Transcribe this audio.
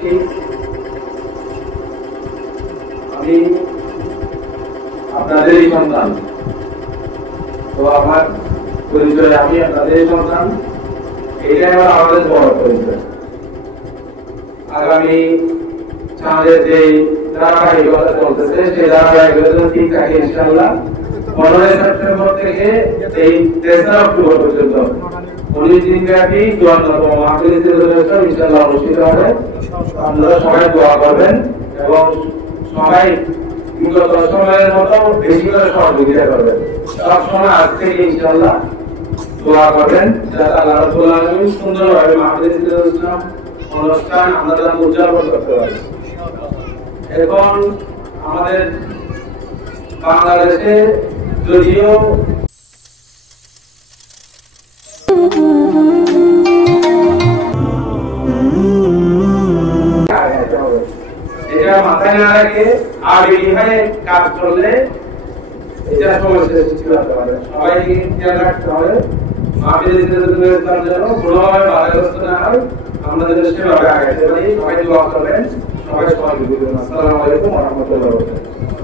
আমি আপনাদেরই সন্তান, তো আমার পরিচয় আমি আপনাদেরই সন্তান, এইটাই আমাদের বড় পরিচয়। আগামী আমাদের যে ধারাবাহিকতা চলতেছে সেই ধারাবাহিকতা ঠিক থাকে ইনশাআল্লাহ। 15 সেপ্টেম্বর থেকে এই 3 অক্টোবর পর্যন্ত 19 দিন ব্যাপী 54তম মাহফিল ইনশাআল্লাহ অনুষ্ঠিত হবে। আপনারা সবাই দোয়া করবেন এবং সবাই বিগত সময়ের মতো বেশি করে সহযোগিতা করবেন। সবসময় আজ থেকে ইনশাআল্লাহ দোয়া করবেন যাতে আল্লাহ রাব্বুল আলামিন সুন্দরভাবে মাহফিল অনুষ্ঠান আমরা উদযাপন করতে পারি। এখন আমাদের বাংলাদেশে যদিও এটা মাথায় না রেখে আর এইভাবে কাজ করলে এটা সমস্যার সৃষ্টি হতে পারে। সবাইকে খেয়াল রাখতে হবে মাহফিলের জন্য কোনোভাবে বাধাগ্রস্ত না হয়, আমরা যেন সেভাবে আগাইতে পারি। সবাই দোয়া করবেন, সবাই সহযোগিতা করবেন। আসসালামু আলাইকুম ওয়া রাহমাতুল্লাহি ওয়া বারাকাতুহু।